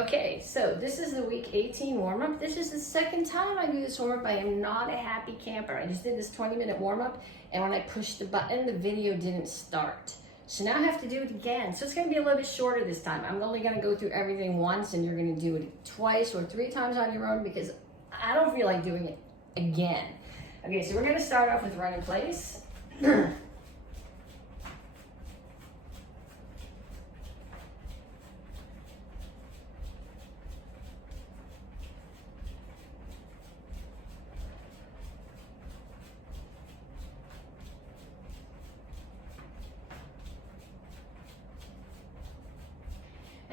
Okay, so this is the week 18 warm-up. This is the second time I do this warm-up. I am not a happy camper. I just did this 20-minute warm-up, and when I pushed the button, the video didn't start. So now I have to do it again. So it's gonna be a little bit shorter this time. I'm only gonna go through everything once, and you're gonna do it twice or 3 times on your own because I don't feel like doing it again. Okay, so we're gonna start off with run in place.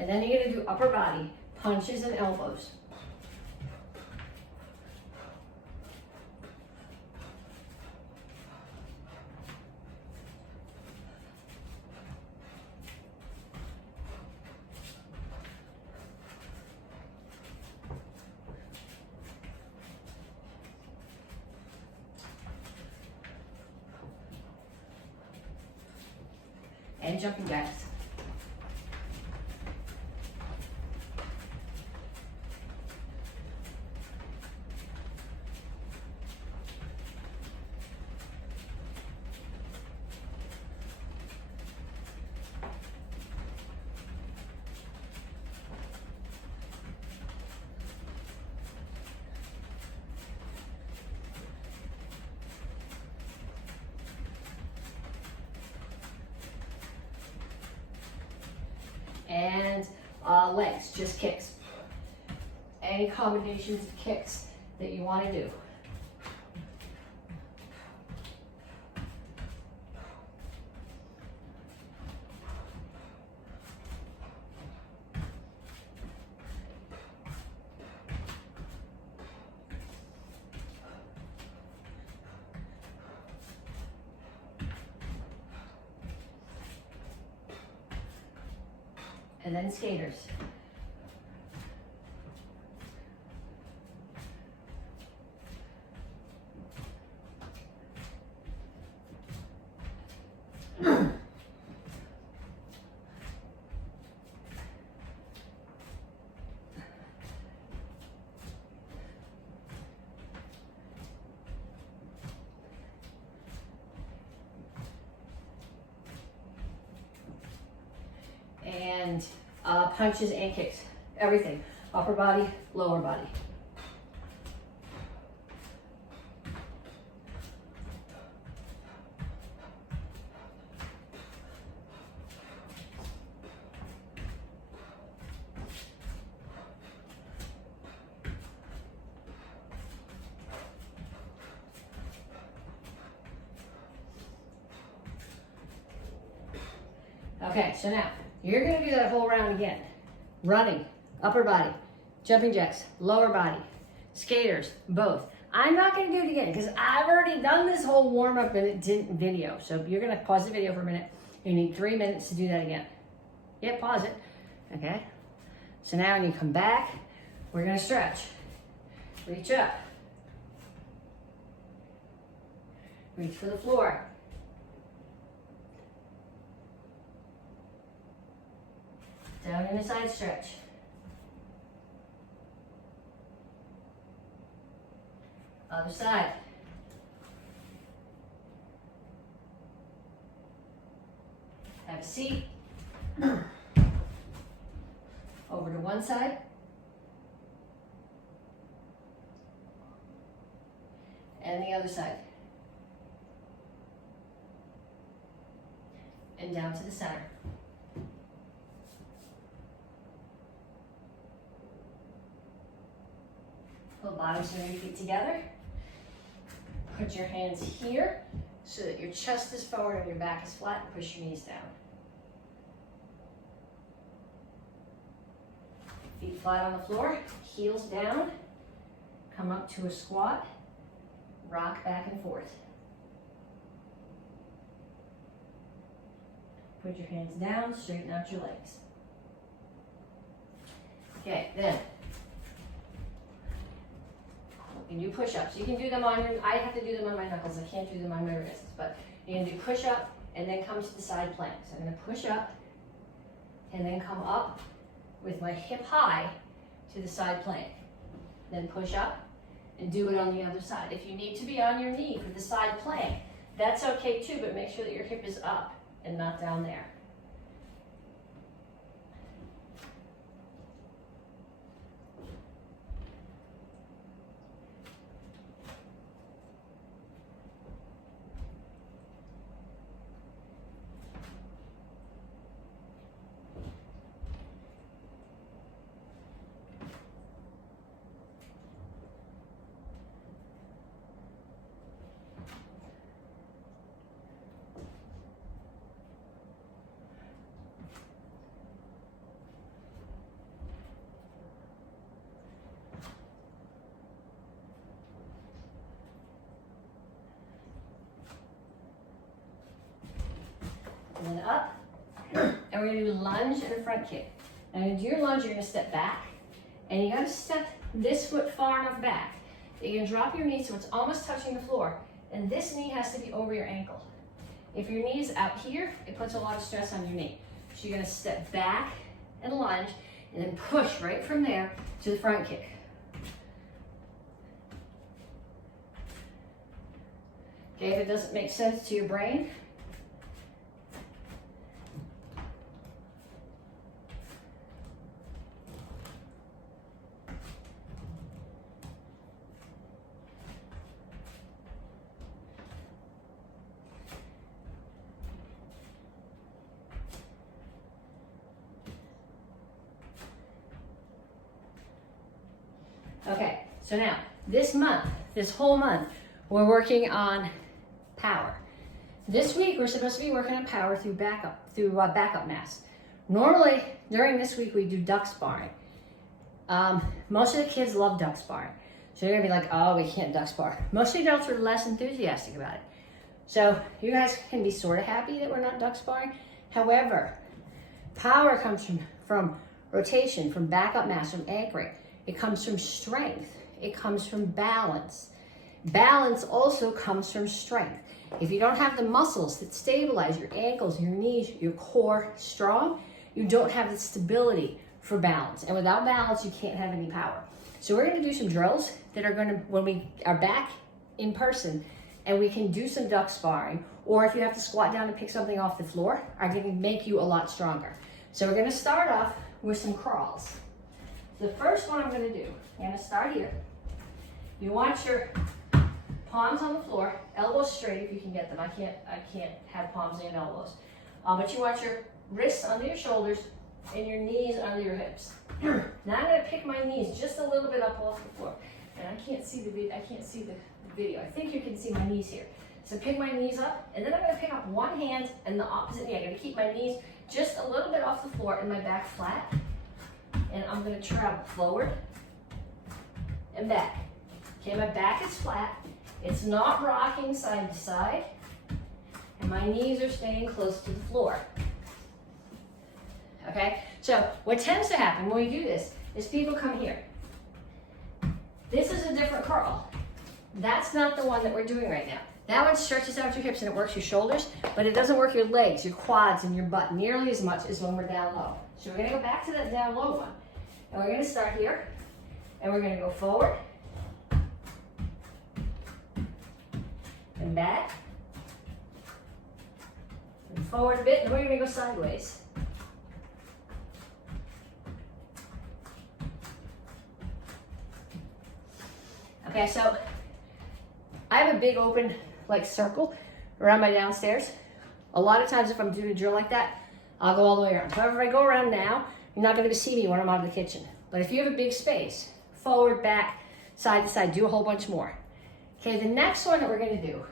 And then you're gonna do upper body, punches and elbows. And jumping jacks. And legs, just kicks. Any combinations of kicks that you want to do. And then skaters. And punches and kicks, everything. Upper body, lower body. Okay, so now you're gonna do that whole round again. Running, upper body, jumping jacks, lower body, skaters, both. I'm not gonna do it again because I've already done this whole warm up and it didn't video. So you're gonna pause the video for a minute. You need 3 minutes to do that again. Yeah, pause it, okay? So now when you come back, we're gonna stretch. Reach up. Reach for the floor. Down in a side stretch. Other side. Have a seat. Over to one side. And the other side. And down to the center. Pull bottoms and your feet together. Put your hands here so that your chest is forward and your back is flat, and push your knees down. Feet flat on the floor, heels down. Come up to a squat. Rock back and forth. Put your hands down, straighten out your legs. Okay, then you can do push-ups. You can do them on your, I have to do them on my knuckles. I can't do them on my wrists, but you can do push-up and then come to the side plank. So I'm gonna push up and then come up with my hip high to the side plank. Then push up and do it on the other side. If you need to be on your knee for the side plank, that's okay too, but make sure that your hip is up and not down there. And then up, and we're gonna do lunge and a front kick. Now to do your lunge, you're gonna step back, and you gotta step this foot far enough back that you can drop your knee so it's almost touching the floor, and this knee has to be over your ankle. If your knee is out here, it puts a lot of stress on your knee. So you're gonna step back and lunge, and then push right from there to the front kick. Okay, if it doesn't make sense to your brain, okay, so now, this whole month, we're working on power. This week, we're supposed to be working on power through backup mass. Normally, during this week, we do duck sparring. Most of the kids love duck sparring. So you're gonna be like, oh, we can't duck spar. Most of the adults are less enthusiastic about it. So you guys can be sort of happy that we're not duck sparring. However, power comes from rotation, from backup mass, from anchoring. It comes from strength. It comes from balance. Balance also comes from strength. If you don't have the muscles that stabilize your ankles, your knees, your core strong, you don't have the stability for balance. And without balance, you can't have any power. So we're gonna do some drills that are gonna, when we are back in person, and we can do some duck sparring, or if you have to squat down and pick something off the floor, are gonna make you a lot stronger. So we're gonna start off with some crawls. The first one I'm gonna do, I'm gonna start here. You want your palms on the floor, elbows straight if you can get them. I can't have palms and elbows. But you want your wrists under your shoulders and your knees under your hips. Now I'm gonna pick my knees just a little bit up off the floor. And I can't see the video. I think you can see my knees here. So pick my knees up, and then I'm gonna pick up one hand and the opposite knee. I'm gonna keep my knees just a little bit off the floor and my back flat. And I'm gonna travel forward and back. Okay, my back is flat. It's not rocking side to side. And my knees are staying close to the floor. Okay, so what tends to happen when we do this is people come here. This is a different curl. That's not the one that we're doing right now. That one stretches out your hips and it works your shoulders, but it doesn't work your legs, your quads, and your butt nearly as much as when we're down low. So we're gonna go back to that down low one. And we're gonna start here, and we're gonna go forward, and back, and forward a bit, and we're gonna go sideways. Okay, so I have a big open like circle around my downstairs. A lot of times if I'm doing a drill like that, I'll go all the way around. However, if I go around now, you're not gonna see me when I'm out of the kitchen. But if you have a big space, forward, back, side to side, do a whole bunch more. Okay, the next one that we're gonna do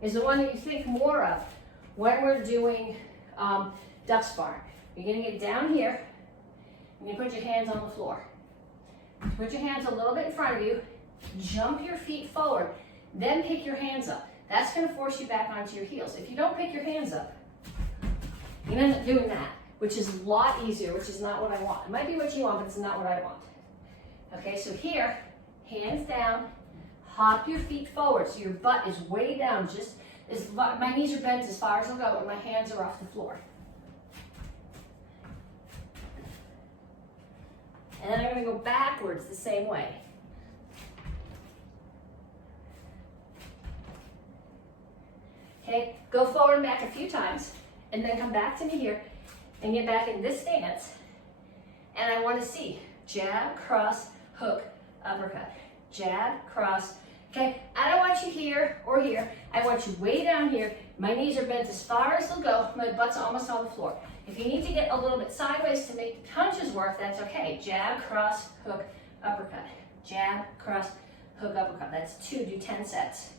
is the one that you think more of when we're doing duck sparring. You're gonna get down here, and you put your hands on the floor. Put your hands a little bit in front of you, jump your feet forward, then pick your hands up. That's gonna force you back onto your heels. If you don't pick your hands up, you're gonna end up doing that, which is a lot easier, which is not what I want. It might be what you want, but it's not what I want. Okay, so here, hands down, hop your feet forward so your butt is way down, just as my knees are bent as far as they'll go, and my hands are off the floor. gonna go backwards the same way. Okay, go forward and back a few times, and then come back to me here, and get back in this stance. And I wanna see jab, cross, hook, uppercut. Jab, cross. Okay, I don't want you here or here. I want you way down here. My knees are bent as far as they'll go. My butt's almost on the floor. If you need to get a little bit sideways to make the punches work, that's okay. Jab, cross, hook, uppercut. Jab, cross, hook, uppercut. That's 2, do 10 sets.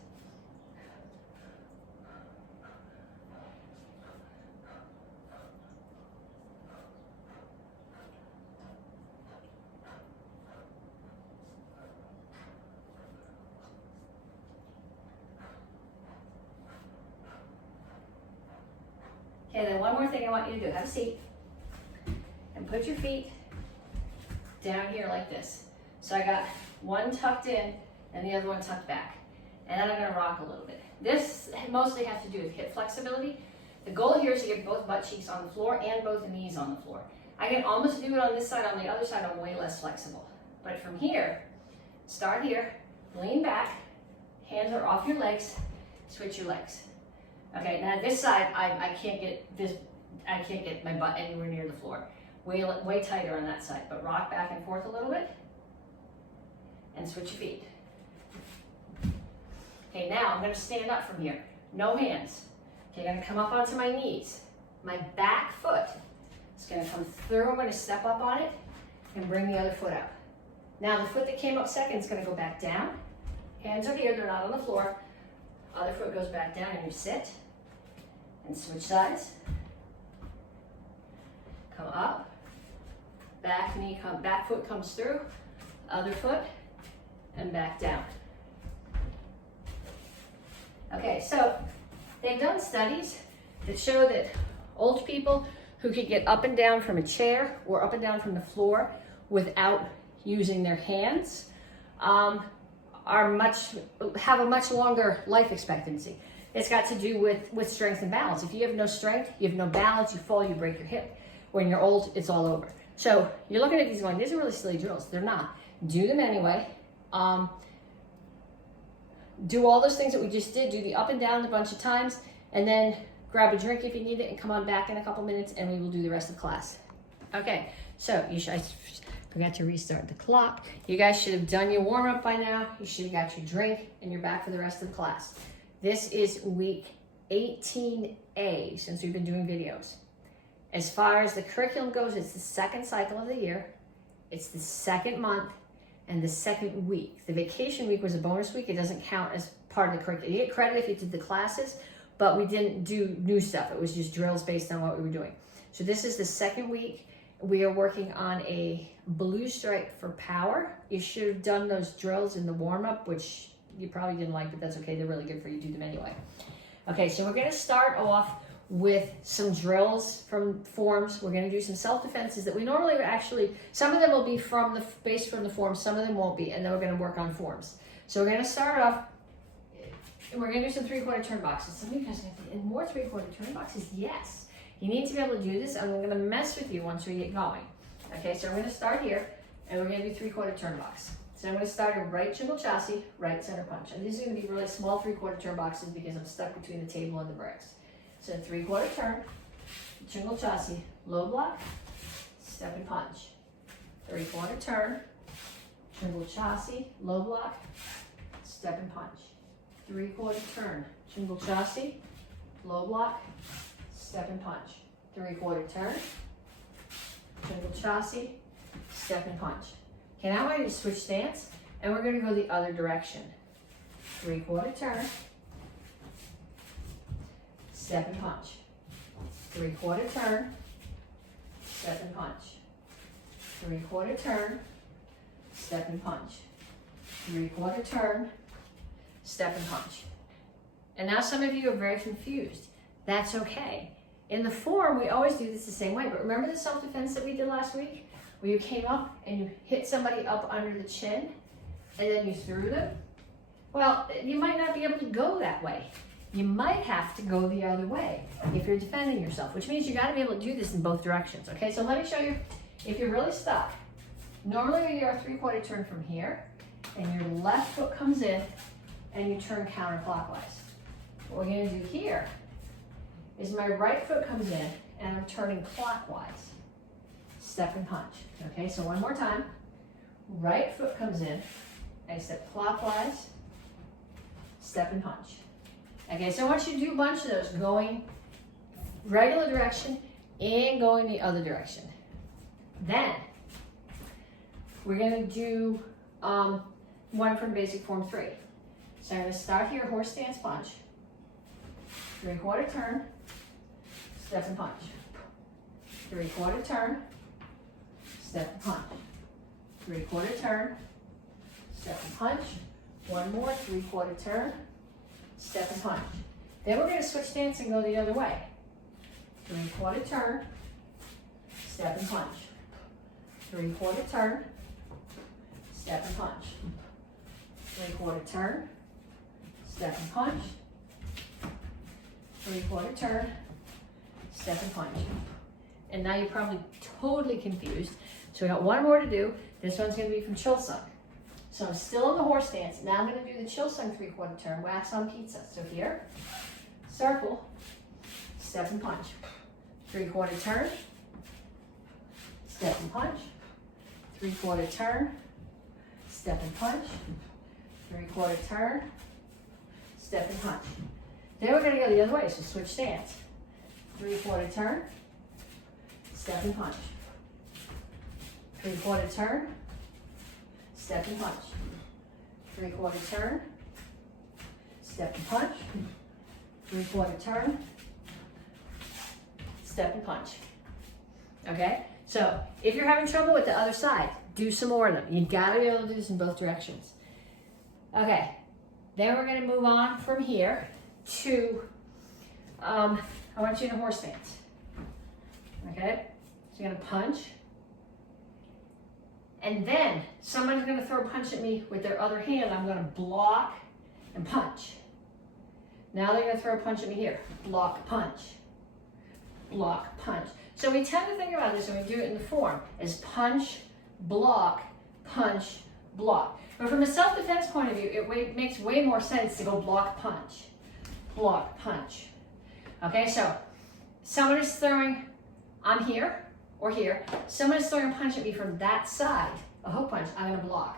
Okay, then one more thing I want you to do. Have a seat and put your feet down here like this. So I got one tucked in and the other one tucked back. And then I'm gonna rock a little bit. This mostly has to do with hip flexibility. The goal here is to get both butt cheeks on the floor and both knees on the floor. I can almost do it on this side, on the other side I'm way less flexible. But from here, start here, lean back, hands are off your legs, switch your legs. Okay, now this side, I can't get my butt anywhere near the floor. Way tighter on that side, but rock back and forth a little bit and switch your feet. Okay, now I'm gonna stand up from here. No hands. Okay, I'm gonna come up onto my knees. My back foot is gonna come through. I'm gonna step up on it and bring the other foot up. Now the foot that came up second is gonna go back down. Hands are here, they're not on the floor. Other foot goes back down and you sit. And switch sides. Come up. Back knee, back foot comes through. Other foot, and back down. Okay, so they've done studies that show that old people who could get up and down from a chair or up and down from the floor without using their hands have a much longer life expectancy. It's got to do with strength and balance. If you have no strength, you have no balance, you fall, you break your hip. When you're old, it's all over. So you're looking at these going, these are really silly drills. They're not. Do them anyway. Do all those things that we just did. Do the up and down a bunch of times, and then grab a drink if you need it, and come on back in a couple minutes, and we will do the rest of the class. Okay, so I forgot to restart the clock. You guys should have done your warm-up by now. You should have got your drink, and you're back for the rest of the class. This is week 18A since we've been doing videos. As far as the curriculum goes, it's the second cycle of the year. It's the second month and the second week. The vacation week was a bonus week. It doesn't count as part of the curriculum. You get credit if you did the classes, but we didn't do new stuff. It was just drills based on what we were doing. So this is the second week. We are working on a blue stripe for power. You should have done those drills in the warm-up, which you probably didn't like, but that's okay. They're really good for you. Do them anyway. Okay, so we're going to start off with some drills from forms. We're going to do some self-defenses that we normally would actually, some of them will be based from the forms, some of them won't be, and then we're going to work on forms. So we're going to start off, and we're going to do some three-quarter turn boxes. Some of you guys are going to and more three-quarter turn boxes? Yes. You need to be able to do this, and we're going to mess with you once we get going. Okay, so I'm going to start here, and we're going to do three-quarter turn box. So I'm going to start a right shingle chassis, right center punch. And these are going to be really small three-quarter turn boxes because I'm stuck between the table and the bricks. So three-quarter turn, shingle chassis, low block, step and punch. Three-quarter turn, shingle chassis, low block, step and punch. Three-quarter turn, shingle chassis, low block, step and punch. Three-quarter turn, shingle chassis, step and punch. Okay, now we're going to switch stance, and we're going to go the other direction. Three-quarter turn, step and punch. Three-quarter turn, step and punch. Three-quarter turn, step and punch. Three-quarter turn, step and punch. And now some of you are very confused. That's okay. In the form, we always do this the same way, but remember the self-defense that we did last week? Where you came up and you hit somebody up under the chin and then you threw them? Well, you might not be able to go that way. You might have to go the other way if you're defending yourself, which means you got to be able to do this in both directions. Okay, so let me show you. If you're really stuck, Normally we do our 3/4 turn from here, and your left foot comes in, and you turn counterclockwise. What we're gonna do here is my right foot comes in, and I'm turning clockwise. Step and punch. Okay, so one more time. Right foot comes in, I step clockwise, step and punch. Okay, so I want you to do a bunch of those, going regular direction and going the other direction. Then, we're gonna do one from basic form 3. So I'm gonna start here, horse stance punch, 3/4 turn, step and punch. 3/4 turn, step and punch. 3/4 turn, step and punch. One more, 3/4 turn, step and punch. Then we're gonna switch stance and go the other way. 3/4 turn, step and punch. 3/4 turn, step and punch. 3/4 turn, step and punch. 3/4 turn, step and punch. And now you're probably totally confused. So we got one more to do. This one's gonna be from chill sung. So I'm still in the horse stance. Now I'm gonna do the chill sung 3/4 turn, wax on pizza. So here, circle, step and punch. 3/4 turn, step and punch. 3/4 turn, step and punch. 3/4 turn, step and punch. Then we're gonna go the other way, so switch stance. 3/4 turn, step and punch. 3/4 turn, step and punch. 3/4 turn, step and punch. 3/4 turn, step and punch. Okay? So if you're having trouble with the other side, do some more of them. You gotta be able to do this in both directions. Okay, then we're gonna move on from here to, I want you in a horse stance. Okay? So you're gonna punch. And then someone's gonna throw a punch at me with their other hand. I'm gonna block and punch. Now they're gonna throw a punch at me here. Block, punch. Block, punch. So we tend to think about this when we do it in the form as punch, block, punch, block. But from a self-defense point of view, it makes way more sense to go block, punch. Block, punch. Okay, so someone is throwing, I'm here or here. Someone is throwing a punch at me from that side, a hook punch, I'm gonna block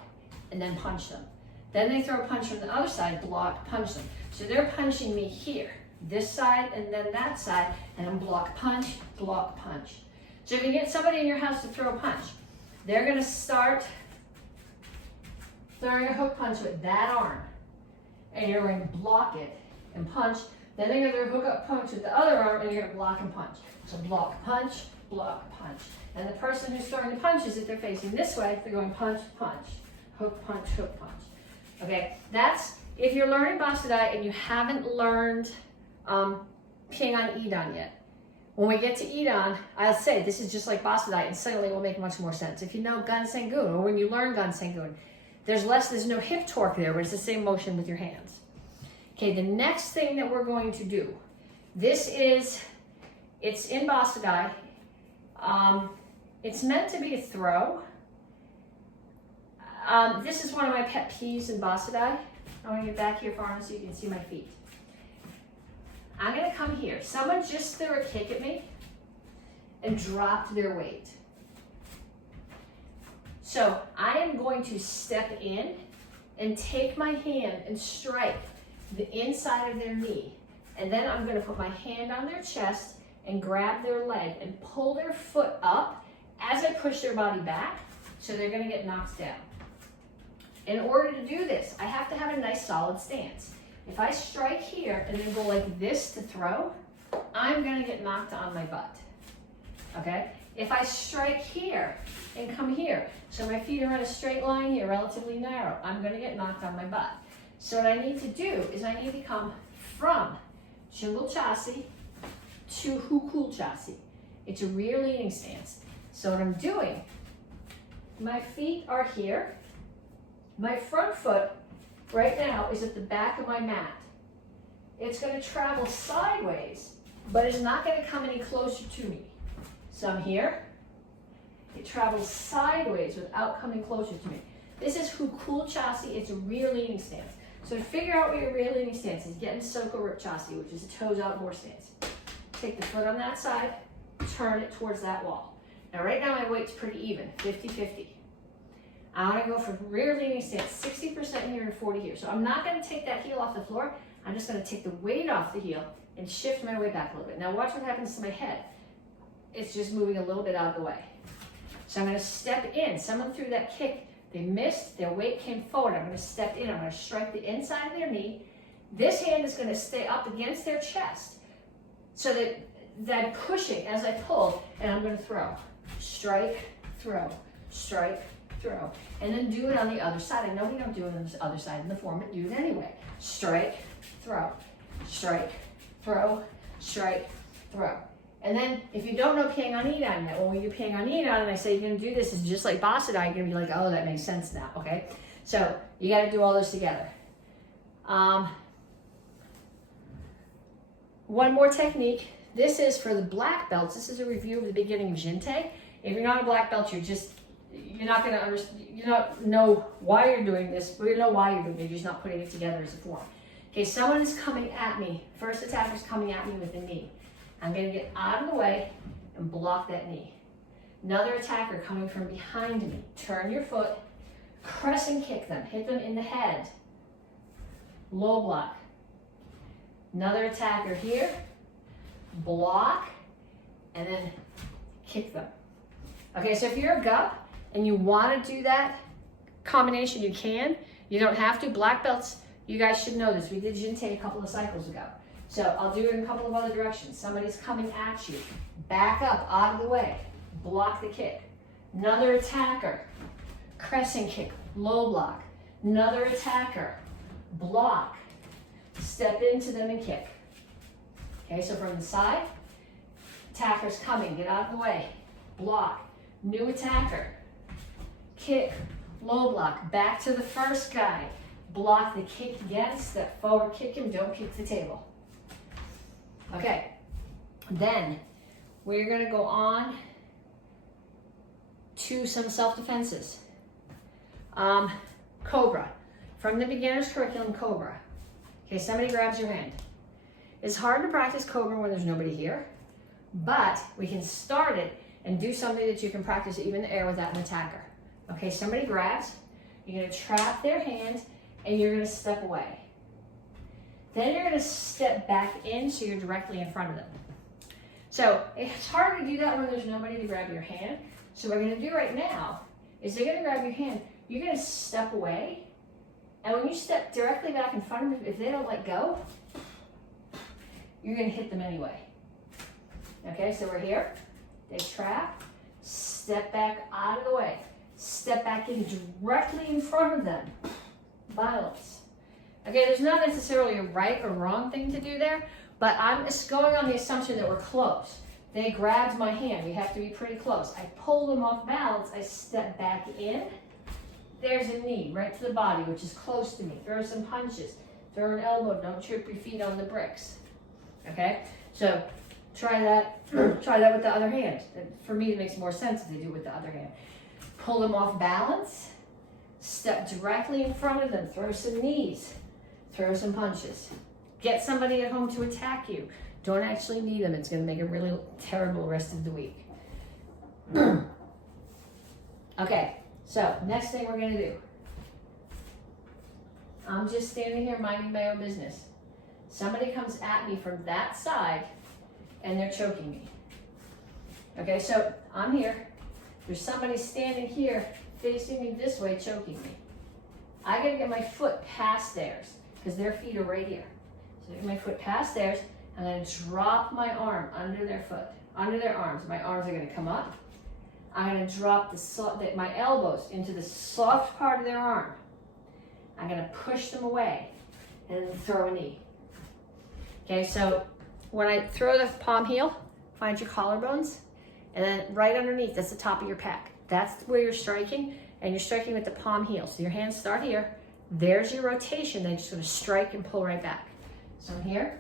and then punch them. Then they throw a punch from the other side, block, punch them. So they're punching me here, this side and then that side, and I'm block, punch, block, punch. So if you get somebody in your house to throw a punch, they're gonna start throwing a hook punch with that arm, and you're going to block it and punch. Then they're going to hook up punch with the other arm, and you're going to block and punch. So block, punch, punch. And the person who's throwing the punches, if they're facing this way, they're going punch, punch, hook, punch, hook, punch. Okay, that's if you're learning Basadai and you haven't learned Ping on Idan yet. When we get to Idan, I'll say this is just like Basadai, and suddenly it will make much more sense. If you know Gun Sengun, or when you learn Gun Sengun, there's no hip torque there, but it's the same motion with your hands. Okay, the next thing that we're going to do, it's in Basadai. It's meant to be a throw. This is one of my pet peeves in Basadai. I want to get back here far enough so you can see my feet. I'm going to come here. Someone just threw a kick at me and dropped their weight. So I am going to step in and take my hand and strike the inside of their knee. And then I'm going to put my hand on their chest and grab their leg and pull their foot up as I push their body back, so they're going to get knocked down. In order to do this, I have to have a nice solid stance. If I strike here and then go like this to throw, I'm going to get knocked on my butt. Okay? If I strike here and come here, so my feet are in a straight line here, relatively narrow, I'm going to get knocked on my butt. So what I need to do is I need to come from Chungal Chassi to Hukul Chassi. It's a rear leaning stance. So what I'm doing, my feet are here. My front foot right now is at the back of my mat. It's going to travel sideways, but it's not going to come any closer to me. So I'm here. travel sideways without coming closer to me. This is Hukulchasi. It's a rear leaning stance. So to figure out where your rear leaning stance is, get in Soko Ripchasi, which is a toes out horse stance. Take the foot on that side, turn it towards that wall. Now right now my weight's pretty even, 50-50. I want to go for rear leaning stance, 60% here and 40 here. So I'm not going to take that heel off the floor. I'm just going to take the weight off the heel and shift my way back a little bit. Now watch what happens to my head. It's just moving a little bit out of the way. So I'm going to step in. Someone threw that kick. They missed. Their weight came forward. I'm going to step in. I'm going to strike the inside of their knee. This hand is going to stay up against their chest so that I'm pushing as I pull, and I'm going to throw. Strike, throw, strike, throw. And then do it on the other side. I know we don't do it on the other side in the form, but do it anyway. Strike, throw, strike, throw, strike, throw. And then if you don't know Pyongyang yet, when we do Pyongyang and I say you're going to do this, it's just like Basadai, you're going to be like, oh, that makes sense now, okay? So you got to do all those together. One more technique. This is for the black belts. This is a review of the beginning of Jinte. If you're not a black belt, you're not going to understand, you don't know why you're doing this, but you know why you're doing it. You're just not putting it together as a form. Okay, someone is coming at me. First attacker's coming at me with the knee. I'm going to get out of the way and block that knee. Another attacker coming from behind me. Turn your foot, crescent kick them, hit them in the head. Low block. Another attacker here, block, and then kick them. Okay, so if you're a gup and you want to do that combination, you can. You don't have to. Black belts, you guys should know this. We did Jinte a couple of cycles ago. So I'll do it in a couple of other directions. Somebody's coming at you. Back up, out of the way. Block the kick. Another attacker. Crescent kick, low block. Another attacker. Block. Step into them and kick. Okay, so from the side, attacker's coming. Get out of the way. Block. New attacker. Kick. Low block. Back to the first guy. Block the kick again. Step forward, kick him. Don't kick the table. Okay, then we're going to go on to some self-defenses. Cobra. From the beginner's curriculum, Cobra. Okay, somebody grabs your hand. It's hard to practice Cobra when there's nobody here, but we can start it and do something that you can practice even in the air without an attacker. Okay, somebody grabs, you're going to trap their hand, and you're going to step away. Then you're going to step back in so you're directly in front of them. So it's hard to do that when there's nobody to grab your hand. So what we're going to do right now is they're going to grab your hand. You're going to step away. And when you step directly back in front of them, if they don't let go, you're going to hit them anyway. Okay, so we're here. They trap. Step back out of the way. Step back in directly in front of them. Violence. Okay, there's not necessarily a right or wrong thing to do there, but I'm just going on the assumption that we're close. They grabbed my hand. We have to be pretty close. I pull them off balance. I step back in. There's a knee right to the body, which is close to me. Throw some punches. Throw an elbow. Don't trip your feet on the bricks. Okay, so try that. Try that with the other hand. For me, it makes more sense if they do it with the other hand. Pull them off balance. Step directly in front of them. Throw some knees. Throw some punches. Get somebody at home to attack you. Don't actually need them. It's going to make a really terrible rest of the week. Okay, so next thing we're going to do. I'm just standing here minding my own business. Somebody comes at me from that side and they're choking me. Okay, so I'm here. There's somebody standing here facing me this way choking me. I got to get my foot past theirs, because their feet are right here. So get my foot past theirs, and then drop my arm under their foot, under their arms. My arms are going to come up. I'm going to drop my elbows into the soft part of their arm. I'm going to push them away, and then throw a knee. Okay, so when I throw the palm heel, find your collarbones, and then right underneath, that's the top of your pec. That's where you're striking, and you're striking with the palm heel. So your hands start here. There's your rotation. Then you're just going to strike and pull right back. So I'm here.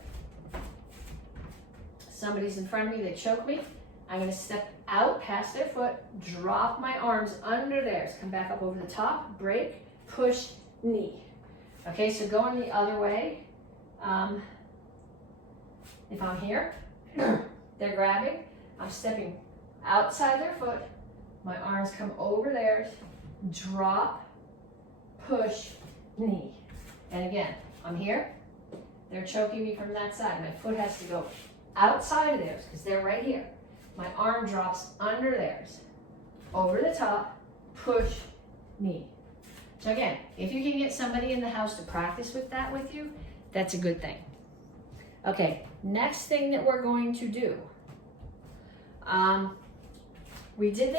Somebody's in front of me. They choke me. I'm gonna step out past their foot, drop my arms under theirs, come back up over the top, break, push, knee. Okay, so going the other way. If I'm here, they're grabbing, I'm stepping outside their foot, my arms come over theirs, drop, push, knee. And again, I'm here, they're choking me from that side. My foot has to go outside of theirs because they're right here. My arm drops under theirs, over the top, push, knee. So again, if you can get somebody in the house to practice with that with you, that's a good thing. Okay, next thing that we're going to do. We did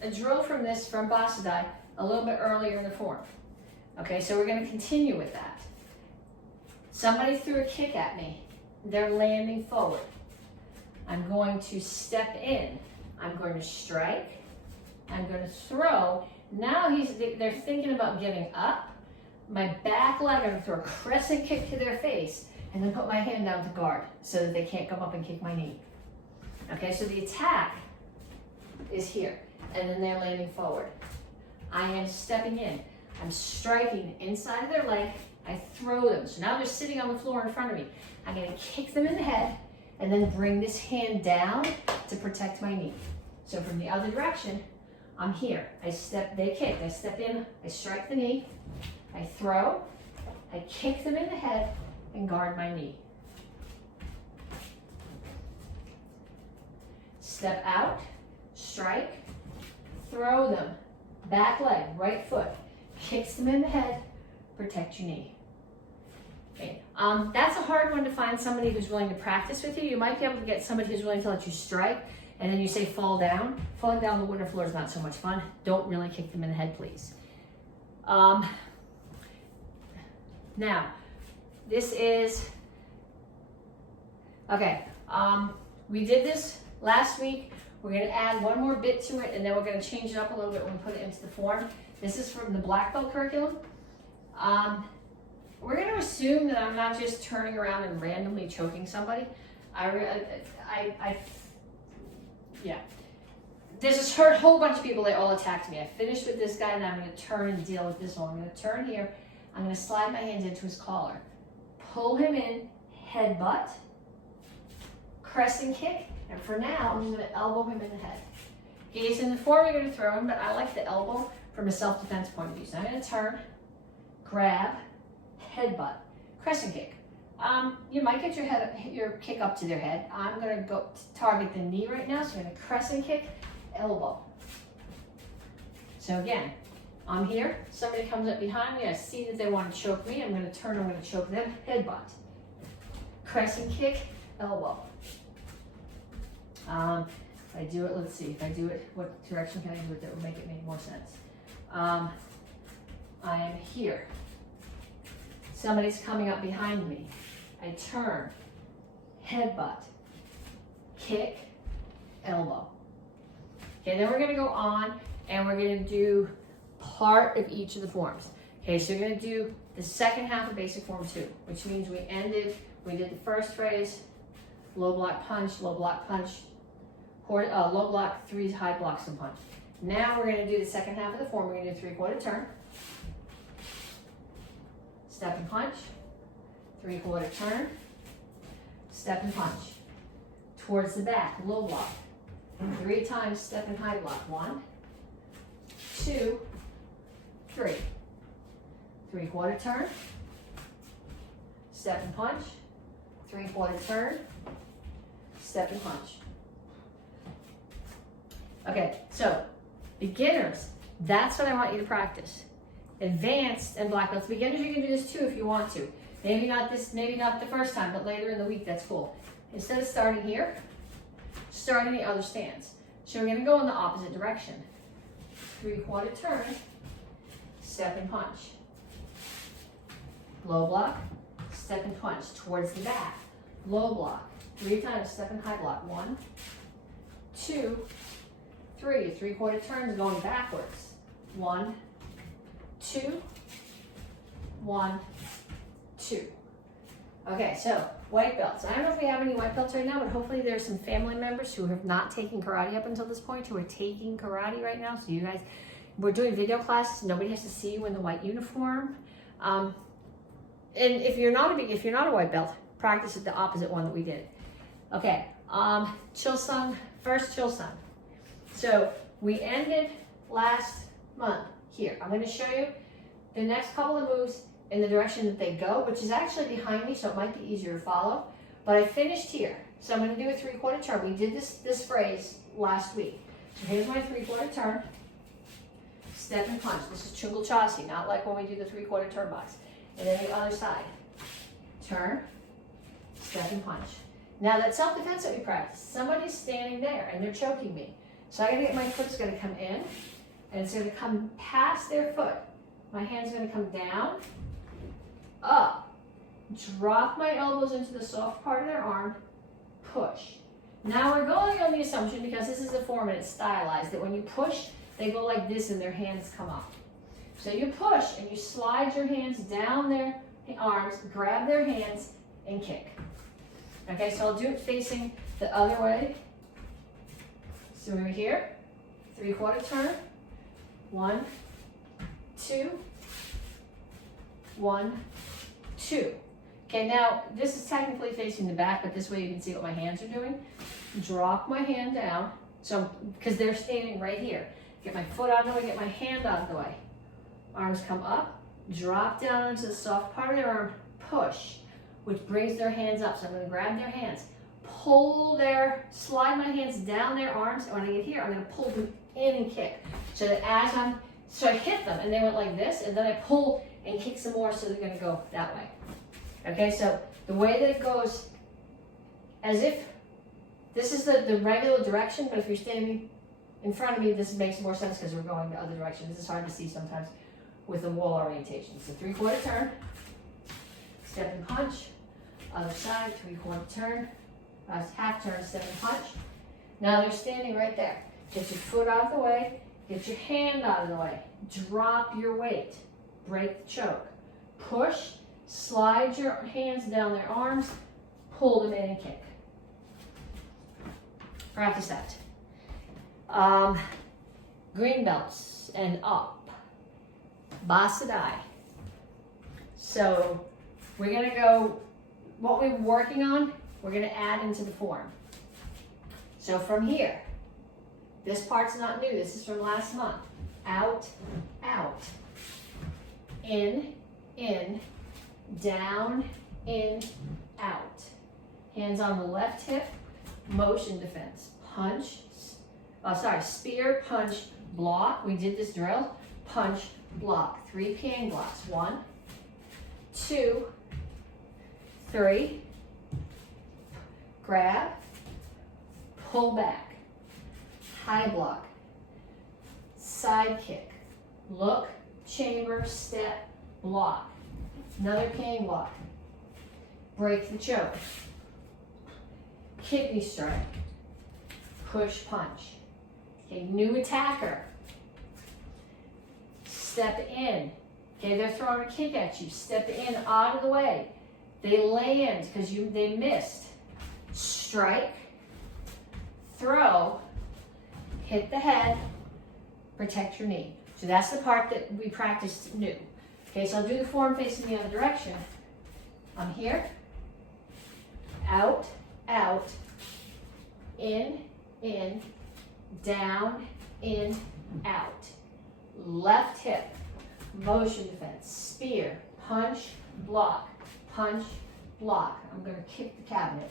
a drill from Basadai a little bit earlier in the form. Okay, so we're gonna continue with that. Somebody threw a kick at me. They're landing forward. I'm going to step in. I'm going to strike. I'm going to throw. Now they're thinking about getting up. My back leg, I'm going to throw a crescent kick to their face and then put my hand down to guard so that they can't come up and kick my knee. Okay, so the attack is here and then they're landing forward. I am stepping in. I'm striking inside of their leg. I throw them. So now they're sitting on the floor in front of me. I'm going to kick them in the head and then bring this hand down to protect my knee. So from the other direction, I'm here. They kick. I step in, I strike the knee, I throw, I kick them in the head and guard my knee. Step out, strike, throw them, back leg, right foot, kicks them in the head, protect your knee. Okay. That's a hard one to find somebody who's willing to practice with you. You might be able to get somebody who's willing to let you strike and then you say fall down. Falling down the wooden floor is not so much fun. Don't really kick them in the head, please. Now, this is, okay, we did this last week. We're gonna add one more bit to it and then we're gonna change it up a little bit when we put it into the form. This is from the black belt curriculum. We're going to assume that I'm not just turning around and randomly choking somebody. Yeah. There's a whole bunch of people that all attacked me. I finished with this guy, now I'm going to turn and deal with this one. I'm going to turn here. I'm going to slide my hands into his collar. Pull him in, headbutt, crescent kick, and for now, I'm going to elbow him in the head. Okay, so in the form, you're going to throw him, but I like the elbow from a self-defense point of view. So I'm going to turn, grab, headbutt, crescent kick. You might get your kick up to their head. I'm going to go target the knee right now, so I'm going to crescent kick, elbow. So again, I'm here. Somebody comes up behind me. I see that they want to choke me. I'm going to turn. I'm going to choke them. Headbutt, crescent kick, elbow. If I do it, let's see. If I do it, what direction can I do it that would make it make more sense? I am here. Somebody's coming up behind me. I turn, headbutt, kick, elbow. Okay, then we're gonna go on and we're gonna do part of each of the forms. Okay, so we're gonna do the second half of basic form 2, which means we did the first phrase, low block, low block, 3 high blocks and punch. Now we're gonna do the second half of the form. We're gonna do 3/4 turn, step and punch, 3/4 turn, step and punch. Towards the back, low block. 3 times step and high block. 1, 2, 3. 3/4 turn, step and punch, 3/4 turn, step and punch. Okay, so beginners, that's what I want you to practice. Advanced and black belts. Beginners, you can do this too if you want to. Maybe not the first time, but later in the week, that's cool. Instead of starting here, start in the other stance. So we're gonna go in the opposite direction. 3/4 turn, step and punch. Low block, step and punch towards the back. Low block, 3 times step and high block. 1, 2, 3. 3/4 turns going backwards. 1, 2, 1, 2. Okay, so white belts. I don't know if we have any white belts right now, but hopefully there's some family members who have not taken karate up until this point who are taking karate right now. So you guys, we're doing video classes. Nobody has to see you in the white uniform. And if you're not a white belt, practice at the opposite one that we did. Okay, Chilsung, first Chilsung. So we ended last month here. I'm going to show you the next couple of moves in the direction that they go, which is actually behind me, so it might be easier to follow. But I finished here, so I'm going to do a 3/4 turn. We did this phrase last week. So here's my 3/4 turn. Step and punch. This is Chungal Chasi, not like when we do the 3/4 turn box. And then the other side. Turn, step and punch. Now that self-defense that we practiced, somebody's standing there and they're choking me. So I gotta get my foot's gonna come in and it's gonna come past their foot. My hand's gonna come down, up, drop my elbows into the soft part of their arm, push. Now we're going on the assumption, because this is a form and it's stylized, that when you push, they go like this and their hands come up. So you push and you slide your hands down their arms, grab their hands, and kick. Okay, so I'll do it facing the other way. So we're here, 3/4 turn, 1, 2, 1, 2. Okay, now this is technically facing the back, but this way you can see what my hands are doing. Drop my hand down, so because they're standing right here. Get my foot out of the way, get my hand out of the way. Arms come up, drop down into the soft part of their arm, push, which brings their hands up. So I'm going to grab their hands, slide my hands down their arms, and when I get here, I'm going to pull them in and kick. So that so I hit them, and they went like this, and then I pull and kick some more, so they're going to go that way. Okay, so the way that it goes, as if this is the regular direction, but if you're standing in front of me, this makes more sense because we're going the other direction. This is hard to see sometimes with the wall orientation. So 3/4 turn, step and punch, other side, 3/4 turn, half turn, step and punch. Now they're standing right there. Get your foot out of the way, get your hand out of the way, drop your weight, break the choke, push, slide your hands down their arms, pull them in and kick. Practice that. Green belts and up. Basadai. So we're going to go, what we're working on, we're going to add into the form. So from here, this part's not new. This is from last month. Out, out. In, down, in, out. Hands on the left hip, motion defense. Punch, spear, punch, block. We did this drill. Punch, block. 3 piang blocks. 1, 2, 3. Grab, pull back. High block. Side kick. Look, chamber, step, block. Another piang block. Break the choke. Kidney strike. Push, punch. Okay, new attacker. Step in. Okay, they're throwing a kick at you. Step in, out of the way. They land because they missed. Strike, throw, hit the head, protect your knee. So that's the part that we practiced new. Okay, so I'll do the form facing the other direction. I'm here. Out, out, in, down, in, out. Left hip, motion defense, spear, punch, block, punch, block. I'm going to kick the cabinet.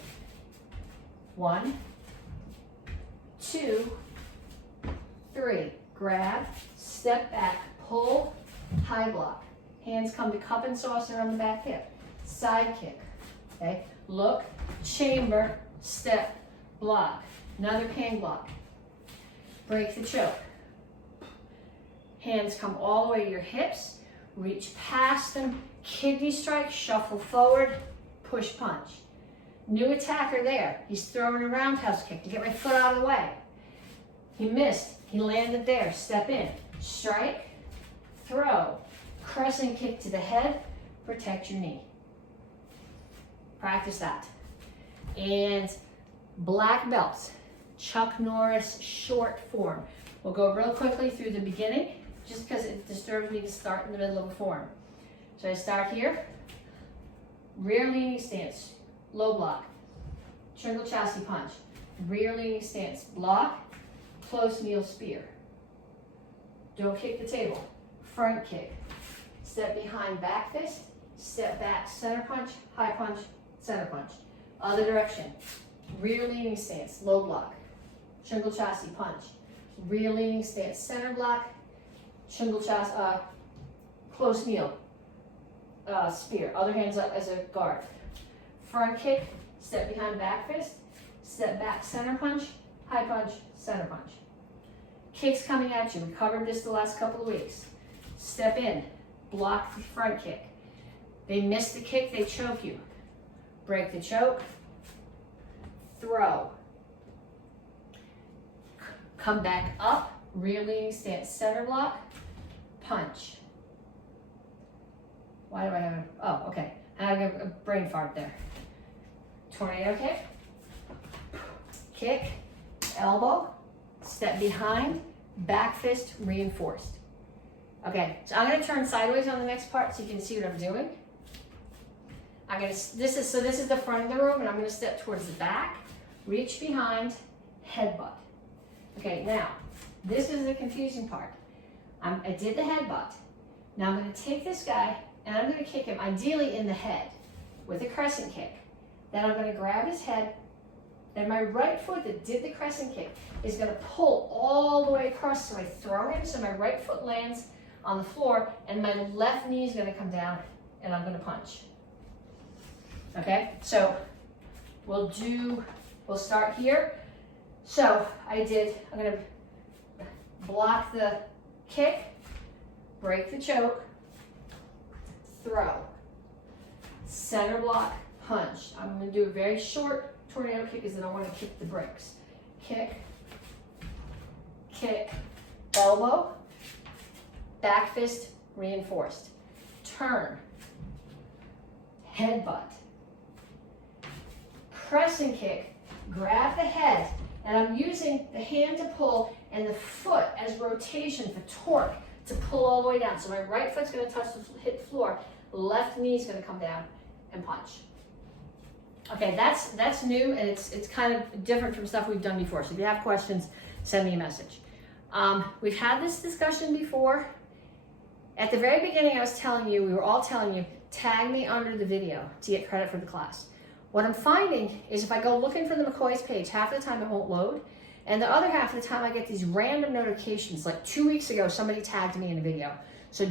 1, 2, 3. Grab, step back, pull, high block. Hands come to cup and saucer on the back hip. Side kick. Okay. Look, chamber, step, block. Another piang block. Break the choke. Hands come all the way to your hips. Reach past them. Kidney strike. Shuffle forward. Push punch. New attacker there. He's throwing a roundhouse kick to get my foot out of the way. He missed. He landed there. Step in. Strike. Throw. Crescent kick to the head. Protect your knee. Practice that. And black belts, Chuck Norris short form. We'll go real quickly through the beginning, just because it disturbs me to start in the middle of a form. So I start here, rear leaning stance, low block, tringle chassis punch, rear leaning stance, block, close kneel spear. Don't kick the table. Front kick, step behind back fist, step back center punch, high punch, center punch. Other direction, rear leaning stance, low block, tringle chassis punch, rear leaning stance, center block, tringle chassis, close kneel, spear. Other hands up as a guard. Front kick, step behind back fist, step back center punch, high punch, center punch. Kicks coming at you. We covered this the last couple of weeks. Step in, block the front kick. They miss the kick, they choke you. Break the choke, throw. Come back up, rear leaning stance, center block, punch. Why do I have oh, okay. I have a brain fart there. Tornado kick, kick, elbow, step behind, back fist reinforced. Okay, so I'm gonna turn sideways on the next part so you can see what I'm doing. This is the front of the room, and I'm gonna step towards the back, reach behind, headbutt. Okay, now, this is the confusing part. I did the headbutt. Now I'm gonna take this guy, and I'm gonna kick him, ideally in the head, with a crescent kick. Then I'm gonna grab his head, and my right foot that did the crescent kick is gonna pull all the way across, so I throw him, so my right foot lands on the floor, and my left knee is gonna come down, and I'm gonna punch. Okay, so we'll start here. So I'm gonna block the kick, break the choke, throw, center block, punch. I'm gonna do a very short tornado kick because I don't want to kick the bricks. Kick, kick, elbow, back fist reinforced. Turn, headbutt, pressing kick, grab the head, and I'm using the hand to pull and the foot as rotation for torque to pull all the way down. So my right foot's gonna hit the floor, left knee's gonna come down and punch. Okay, that's new, and it's kind of different from stuff we've done before. So if you have questions, send me a message. We've had this discussion before. At the very beginning, we were all telling you, tag me under the video to get credit for the class. What I'm finding is if I go looking for the McCoy's page, half the time it won't load, and the other half of the time I get these random notifications. Like 2 weeks ago, somebody tagged me in a video. So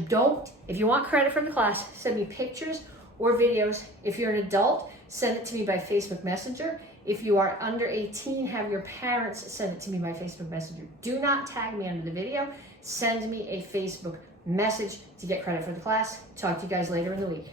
if you want credit from the class, send me pictures or videos. If you're an adult, send it to me by Facebook Messenger. If you are under 18, have your parents send it to me by Facebook Messenger. Do not tag me under the video. Send me a Facebook message to get credit for the class. Talk to you guys later in the week.